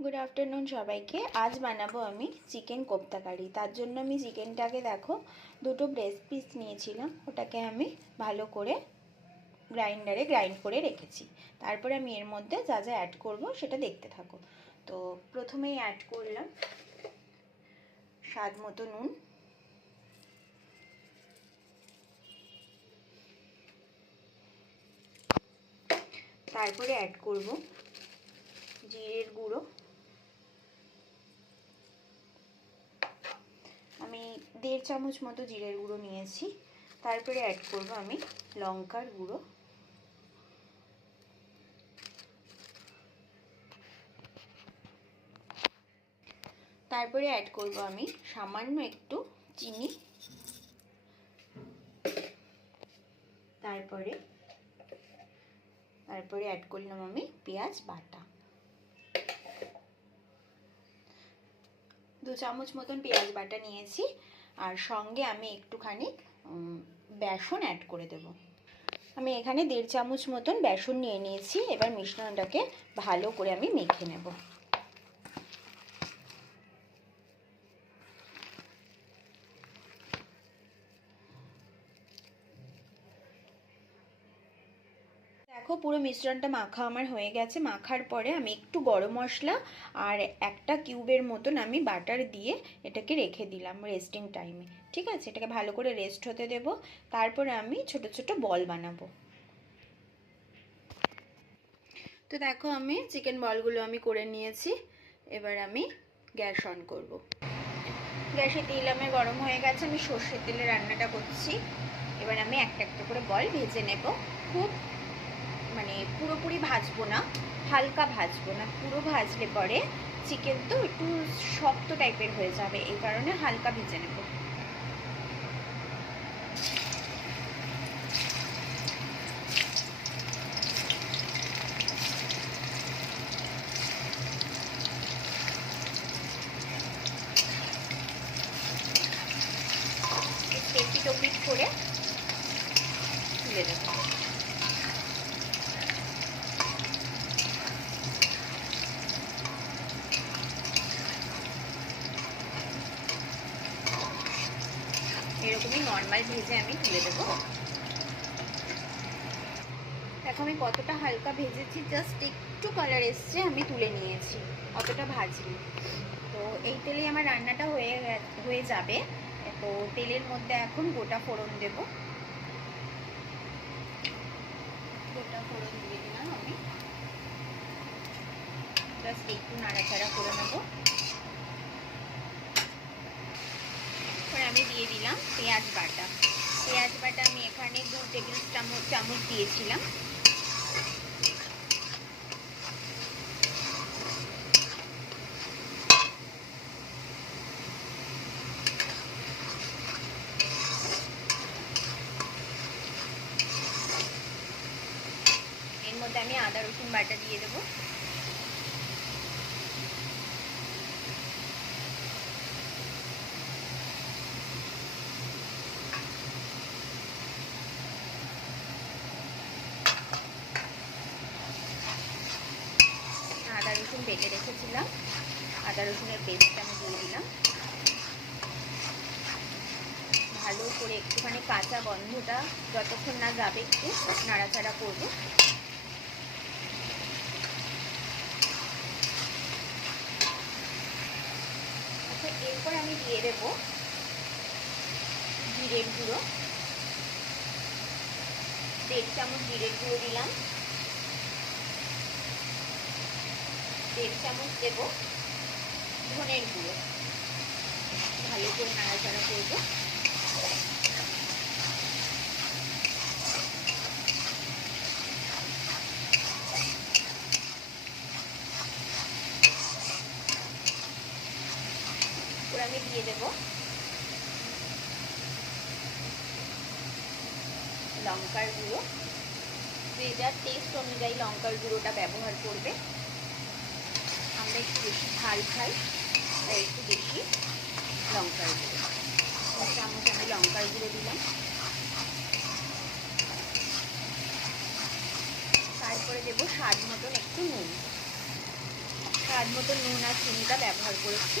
Good afternoon सबाइके। आज बानाबो आमी chicken kofta कारी। तार जोन्नो आमी चिकेनटाके देखो दुटो ब्रेस्ट पिस नियेछिलाम, ओटाके आमी भालो करे ग्राइंडारे ग्राइंड करे रेखेछि। तारपरे आमी एर मध्य जा जा ऐड करब सेटा देखते थाको। तो प्रथमेई ऐड करलाम स्वाद मतो नुन, तारपरे ऐड करब जिरेर गुड़ो, আমি 1.5 চামচ মতো জিরের গুঁড়ো নিয়েছি। তারপরে অ্যাড করব আমি লঙ্কার গুঁড়ো, তারপরে অ্যাড করব আমি সামান্য একটু চিনি, তারপরে অ্যাড করলাম আমি পেঁয়াজ বাটা, 2 চামচ মতন পেঁয়াজ বাটা নিয়েছি। আর সঙ্গে আমি একটুখানি বেসন অ্যাড করে দেব। আমি এখানে 1.5 চামচ মতন বেসন নিয়ে নিয়েছি। এবার মিশ্রণটাকে ভালো করে আমি মেখে নেব। देखो पुरो मिश्रणटा माखा आमार हये गेछे। माखार परे आमी एकटु गरम मशला और एकटा किउबेर मतन आमी बाटार दिए एटाके रेखे दिलाम रेस्टिंग टाइमे। ठीक आछे, एटाके भालो करे रेस्ट होते देब। तारपरे आमी छोटो छोटो बल बानाबो। तो देखो आमी चिकेन बलगुलो आमी करे नियेछि। एबार आमी ग्यास अन करब। ग्यासे तेल आमार गरम हये गेछे, आमी सर्षेर तेले रान्नाटा करछि। एबार आमी एकटा एकटा करे बल भेजे नेब। खूब মানে পুরোপুরি ভাজবো না, হালকা ভাজবো না। পুরো ভাজলে পরে চিকেন তো একটু শক্ত টাইপের হয়ে যাবে, এই কারণে হালকা ভেজে নেব। এপিট ওপিট করে তুলে দেব। এরকমই নরমাল ভেজে আমি তুলে দেব। দেখো আমি কতটা হালকা ভেজেছি, জাস্ট একটু কালার এসছে, আমি তুলে নিয়েছি। অতটা ভাজিনি। তো এই তেলেই আমার রান্নাটা হয়ে যাবে। তো তেলের মধ্যে এখন গোটা ফোড়ন দেব। গোটা ফোড়ন দিয়ে দিলাম আমি, জাস্ট একটু নাড়াচাড়া করে নেব। আমি দিয়ে দিলাম পেঁয়াজ বাটা। পেঁয়াজ বাটা আমি এখানে 2 টেবিল চামচ দিয়েছিলাম। এর মধ্যে আমি আদা রসুন বাটা দিয়ে দেবো। আদা রসুন বেটে রেখেছিলাম, আদা রসুনের পেস্টটা আমি দিয়ে দিলাম। ভালো করে একটুখানি কাঁচা গন্ধটা যতক্ষণ না যাবে একটু নাড়াচাড়া করব। আচ্ছা, এরপর আমি দিয়ে দেব জিরের গুঁড়ো। 1.5 চামচ জিরের গুঁড়ো দিলাম। 1.5 চামচ দেব ধনের গুঁড়ো। ভালো করে নাড়াচাড়া করব। এবার আমি দিয়ে দেব লঙ্কার গুঁড়ো। যে যার টেস্ট অনুযায়ী লঙ্কার গুঁড়োটা ব্যবহার করবে। আমরা একটু বেশি ঝাল খাই, তাই একটু বেশি লঙ্কার গুঁড়ো। 1 চামচ আমি লঙ্কার গুঁড়ো দিলাম। তারপরে দেব স্বাদ মতন একটু নুন। স্বাদ মতো নুন আর চিনিটা ব্যবহার করেছি।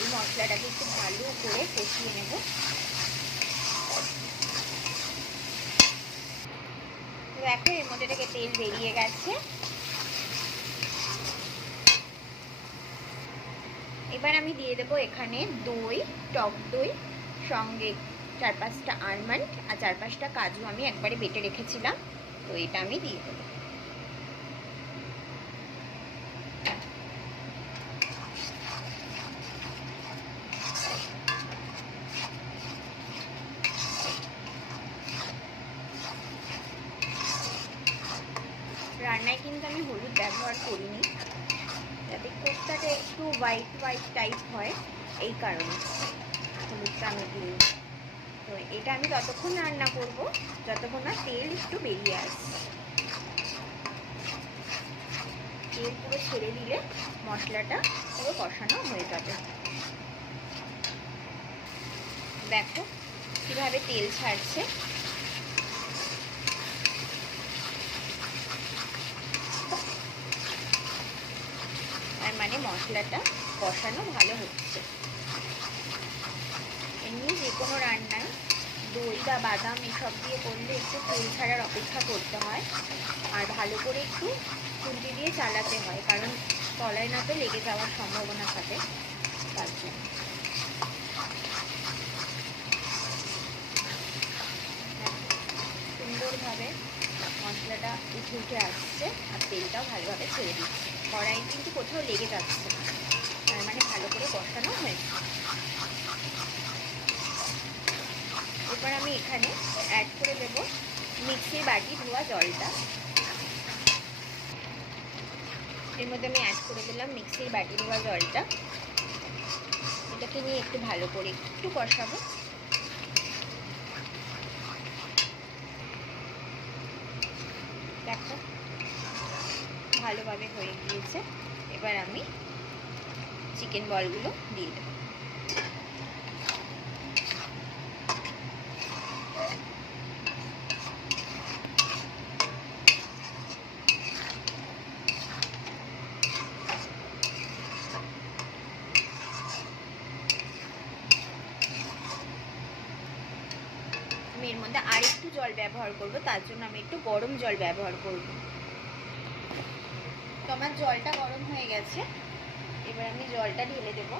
এই মশলাটাকে একটু ভালো করে কষিয়ে নেব। দেখো এর মধ্যে থেকে তেল বেরিয়ে গেছে। এবার আমি দিয়ে দেবো এখানে দই, টক দই, সঙ্গে 4-5টা আলমন্ড আর 4-5টা কাজু আমি একবারে বেটে রেখেছিলাম, তো এটা আমি দিয়ে দেবো। রান্নায় কিন্তু আমি হলুদ ব্যবহার করিনি, যাতে কোফতাটা একটু হোয়াইট হোয়াইট টাইপ হয়, এই কারণে হলুদটা আমি দিই। তো এটা আমি ততক্ষণ রান্না করব যতক্ষণ না তেল একটু বেরিয়ে আসছে। তেল পুরো ছেড়ে দিলে মশলাটা পুরো কষানো হয়ে যাবে। দেখো কিভাবে তেল ছাড়ছে। আর মানে মশলাটা কষানো ভালো হচ্ছে। এমনি যে কোনো রান্নায় দই বা বাদাম এসব দিয়ে করলে একটু তেল ছাড়ার অপেক্ষা করতে হয়, আর ভালো করে একটু খুন্তি দিয়ে চালাতে হয়, কারণ তলায় না তো লেগে যাওয়ার সম্ভাবনা থাকে, তার জন্য। সুন্দরভাবে মশলাটা উঠে উঠে আসছে আর তেলটাও ভালোভাবে ছেড়ে দিচ্ছে। কড়াই কিন্তু কোথাও লেগে যাচ্ছে না, তার মানে ভালো করে কষানো হয়েছে। এবার আমি এখানে অ্যাড করে দেব মিক্সির বাটি ধোয়া জলটা। এর মধ্যে আমি অ্যাড করে দিলাম মিক্সির বাটি ধোয়া জলটা। এটাকে নিয়ে একটু ভালো করে একটু কষাবো। দেখো ভালোভাবে হয়ে গিয়েছে। এবার আমি চিকেন বলগুলো দিয়ে দেবো। আমি এর মধ্যে আর একটু জল ব্যবহার করব, তার জন্য আমি একটু গরম জল ব্যবহার করব। তো আমার জলটা গরম হয়ে গেছে, এবার আমি জলটা ঢেলে দেব।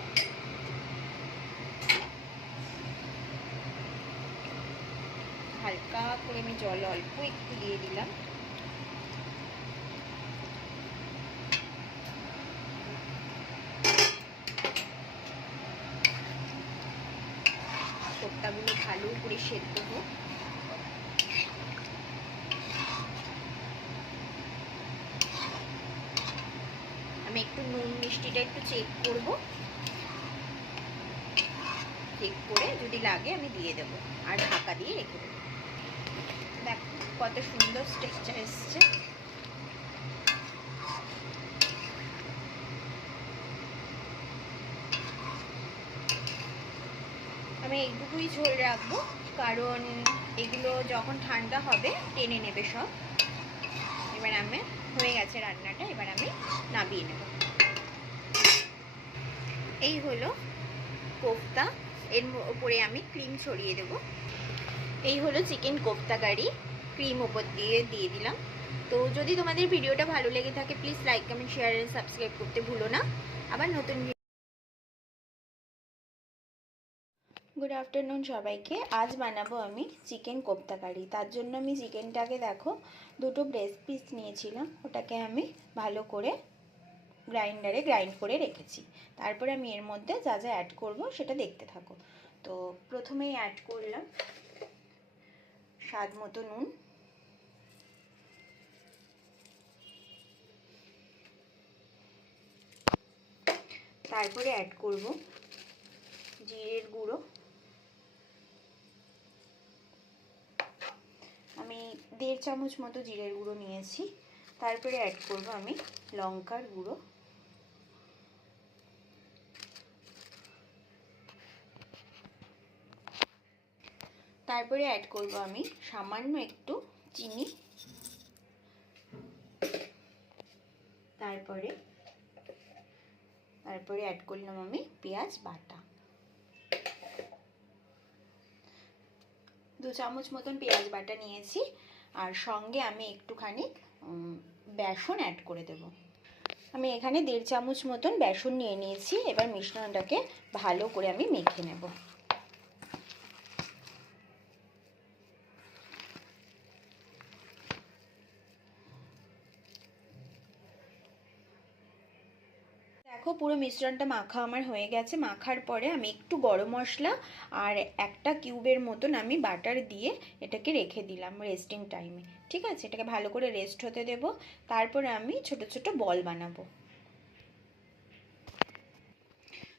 হালকা করে আমি জল অল্প একটু দিয়ে দিলাম। কোফতাগুলো ভালো করে সেদ্ধ হোক। আমি একটু নুন মিষ্টিটা একটু চেক করব, চেক করে যদি লাগে আমি দিয়ে দেবো আর ঢাকা দিয়ে রেখে দেবো। দেখো কত সুন্দর টেক্সচার এসছে। আমি এইটুকুই ঝোল রাখবো, কারণ এগুলো যখন ঠান্ডা হবে টেনে নেবে সব। এবার আমি হয়ে গেছে রান্নাটা, এবার আমি নামিয়ে নেব। এই হলো কোফতা, এর উপরে আমি ক্রিম ছড়িয়ে দেব। এই হলো চিকেন কোফতা কারি, ক্রিম উপর দিয়ে দিলাম। তো যদি তোমাদের ভিডিওটা ভালো লেগে থাকে please like comment share and subscribe করতে ভুলো না। আবার নতুন গুড আফটারনুন সবাইকে। আজ বানাবো আমি চিকেন কোফতা কারি। তার জন্য আমি চিকেনটাকে দেখো দুটো ব্রেস্ট পিস নিয়েছিলাম, ওটাকে আমি ভালো করে গ্রাইন্ডারে গ্রাইন্ড করে রেখেছি। তারপরে আমি এর মধ্যে যা যা অ্যাড করব সেটা দেখতে থাকো। তো প্রথমেই অ্যাড করলাম স্বাদ মতো নুন, তারপরে অ্যাড করব জিরের গুঁড়ো। আমি 1.5 চামচ মতো জিরের গুঁড়ো নিয়েছি। তারপরে অ্যাড করব আমি লঙ্কার গুঁড়ো, তারপরে অ্যাড করব আমি সামান্য একটু চিনি, তারপরে অ্যাড করলাম আমি পেঁয়াজ বাটা, 2 চামচ মতন পেঁয়াজ বাটা নিয়েছি। আর সঙ্গে আমি একটুখানি বেসন অ্যাড করে দেব। আমি এখানে 1.5 চামচ মতন বেসন নিয়ে নিয়েছি। এবার মিশ্রণটাকে ভালো করে আমি মেখে নেব। দেখো পুরো মিশ্রণটা মাখা আমার হয়ে গেছে। মাখার পরে আমি একটু গরম মশলা আর একটা কিউবের মতন আমি বাটার দিয়ে এটাকে রেখে দিলাম রেস্টিং টাইমে। ঠিক আছে, এটাকে ভালো করে রেস্ট হতে দেব। তারপরে আমি ছোট ছোট বল বানাবো।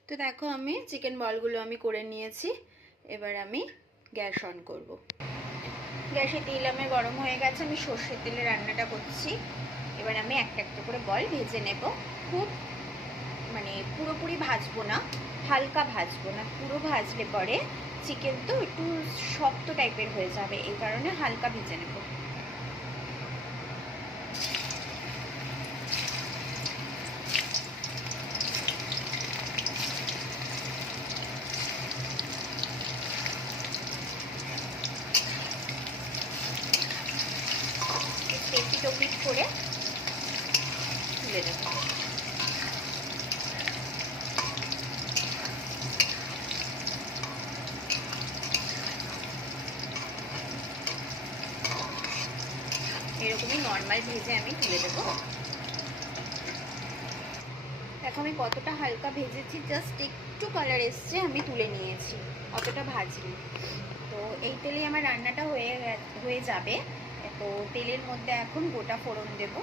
তো দেখো আমি চিকেন বলগুলো আমি করে নিয়েছি। এবার আমি গ্যাস অন করব। গ্যাসে তেল আমার গরম হয়ে গেছে, আমি সর্ষের তেলে রান্নাটা করছি। এবার আমি একটা একটা করে বল ভেজে নেব। খুব মানে পুরোপুরি ভাজবো না, হালকা ভাজবো না। পুরো ভাজলে পরে চিকেন তো একটু শক্ত টাইপের হয়ে যাবে, এই কারণে হালকা ভেজে নেব। এপিট করে তুলে দেবো। এরকমই নর্মাল ভেজে আমি তুলে দেবো। দেখো আমি কতটা হালকা ভেজেছি, জাস্ট একটু কালার এসছে, আমি তুলে নিয়েছি, অতটা ভাজিনি। তো এই তেলেই আমার রান্নাটা হয়ে যাবে। তো তেলের মধ্যে এখন গোটা ফোড়ন দেব।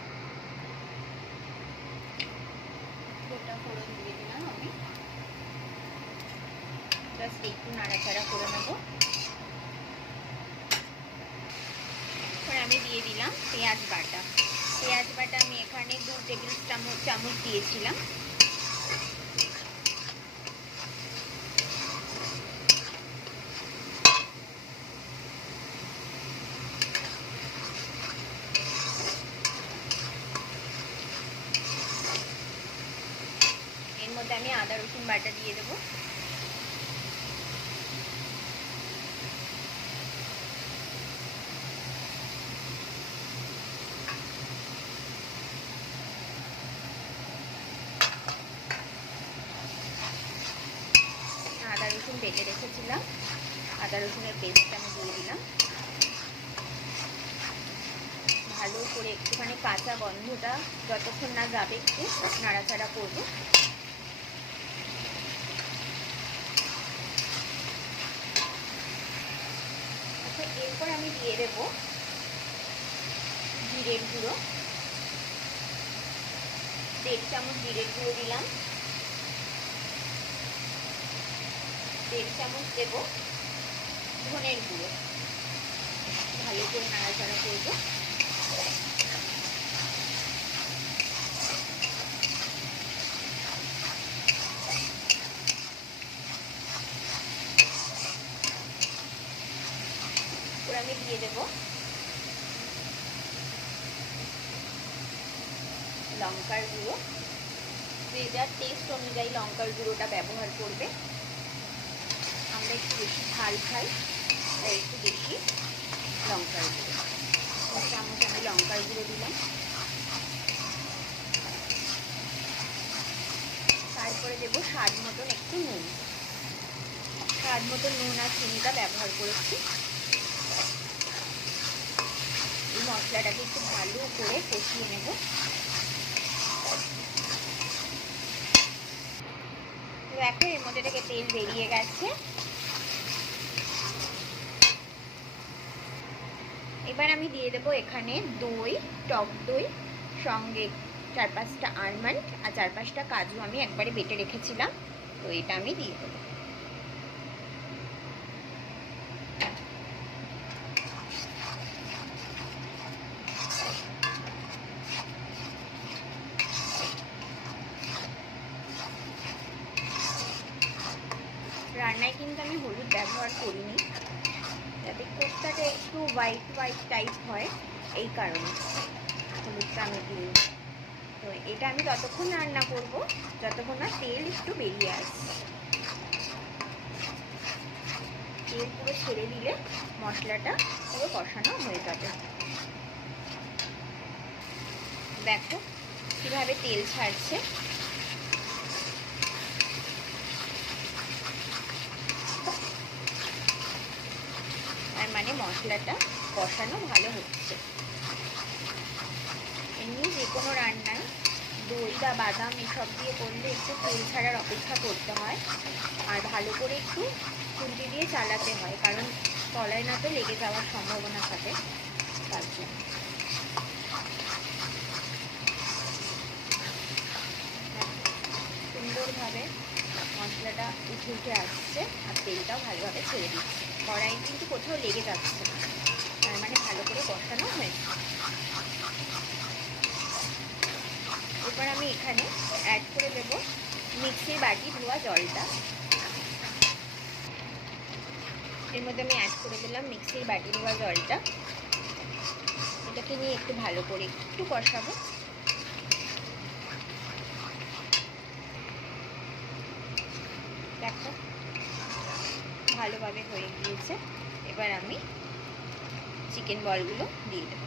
গোটা ফোড়ন দিয়ে দিলাম আমি, জাস্ট একটু নাড়াচাড়া করে নেব। এবার আমি দিয়ে দিলাম পেঁয়াজ বাটা। পেঁয়াজ বাটা আমি এখানে 2 টেবিল চামচ দিয়েছিলাম। এর মধ্যে আমি আদা রসুন বাটা দিয়ে দেবো। আদা রসুন বেটে রেখেছিলাম, আদা রসুনের পেস্ট আমি দিয়ে দিলাম। ভালো করে একটুখানি কাঁচা গন্ধটা যতক্ষণ না যাবে একটু নাড়াচাড়া করবো। আচ্ছা, এরপর আমি দিয়ে দেবো জিরের গুঁড়ো। 1.5 চামচ জিরের গুঁড়ো দিলাম। 1.5 চামচ দেব ধনের গুঁড়ো। ভালো করে নাড়াচাড়া করবো। আমি দিয়ে দেব লঙ্কার গুঁড়ো। যে যার টেস্ট অনুযায়ী লঙ্কার গুঁড়োটা ব্যবহার করবে। আমরা একটু বেশি ঝাল খাই, তাই একটু বেশি লঙ্কার গুঁড়ো। 1 চামচ আমি লঙ্কার গুঁড়ো দিলাম। তারপরে দেব স্বাদ মতন একটু নুন। স্বাদ মতন নুন আর চিনিটা ব্যবহার করেছি। এই মশলাটাকে একটু ভালো করে কষিয়ে নেব। দেখো এর মধ্যে থেকে তেল বেরিয়ে গেছে। এবার আমি দিয়ে দেবো এখানে দই, টক দই, সঙ্গে 4-5টা আলমন্ড আর 4-5টা কাজু আমি একবারে বেটে রেখেছিলাম। তো এটা আমি দিয়ে দেবো। রান্নায় কিন্তু আমি হলুদ ব্যবহার করিনি, যাতে কোফতাটা একটু হোয়াইট টাইপ হয়, এই কারণে হলুদটা আমি দিই। তো এটা আমি ততক্ষণ রান্না করব যতক্ষণ না তেল একটু বেরিয়ে আসছে। তেল পুরো ছেড়ে দিলে মশলাটা পুরো কষানো হয়ে যাবে। দেখো কিভাবে তেল ছাড়ছে। তার মানে মশলাটা কষানো ভালো হচ্ছে। এমনি যে কোনো রান্নায় দই বা বাদাম এসব দিয়ে করলে একটু তেল ছাড়ার অপেক্ষা করতে হয়, আর ভালো করে একটু খুন্তি দিয়ে চালাতে হয়, কারণ তলায় না তো লেগে যাওয়ার সম্ভাবনা থাকে। তার জন্য সুন্দরভাবে মশলাটা উঠে উঠে আসছে আর তেলটাও ভালোভাবে ছেড়ে দিচ্ছে। কড়াই কিন্তু কোথাও লেগে যাচ্ছে না, তার মানে ভালো করে কষানো হয়েছে। এবার আমি এখানে অ্যাড করে দেব মিক্সির বাটি ধোয়া জলটা। এর মধ্যে আমি অ্যাড করে দিলাম মিক্সির বাটি ধোয়া জলটা। এটাকে নিয়ে একটু ভালো করে একটু কষাবো। দেখো ভালোভাবে হয়ে গিয়েছে। এবার আমি চিকেন বলগুলো দিয়ে দেবো।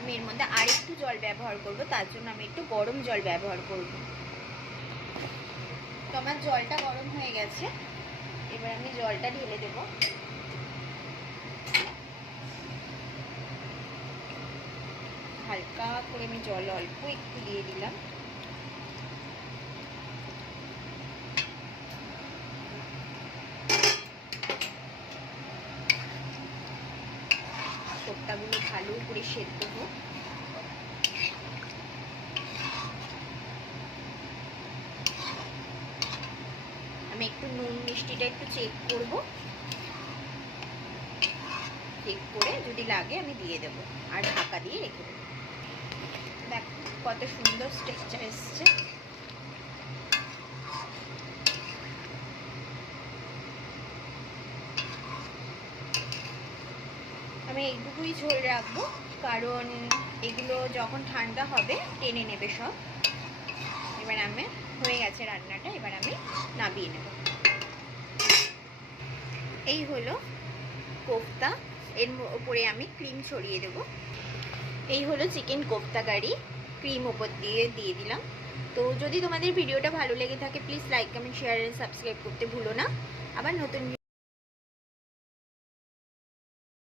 আমি এর মধ্যে আর একটু জল ব্যবহার করব, তার জন্য আমি একটু গরম জল ব্যবহার করব। তো আমার জলটা গরম হয়ে গেছে, এবার আমি জলটা ঢেলে দেব। হালকা করে আমি জল অল্প একটু দিয়ে দিলাম। কোপ্তাগুলো ভালো করে সেদ্ধ হোক। আমি একটু নুন মিষ্টিটা একটু চেক করব, চেক করে যদি লাগে আমি দিয়ে দেব আর ঢাকা দিয়ে রেখে দেবো। দেখো কত সুন্দর টেক্সচার এসছে। আমি এইটুকুই ঝোল রাখবো, কারণ এগুলো যখন ঠান্ডা হবে টেনে নেবে সব। এবার আমি হয়ে গেছে রান্নাটা, এবার আমি নামিয়ে নেব। এই হলো কোফতা, এর উপরে আমি ক্রিম ছড়িয়ে দেব। এই হলো চিকেন কোফতা কারি, ক্রিম উপর দিয়ে দিলাম। তো যদি তোমাদের ভিডিওটা ভালো লেগে থাকে please like comment share and subscribe করতে ভুলো না। আবার নতুন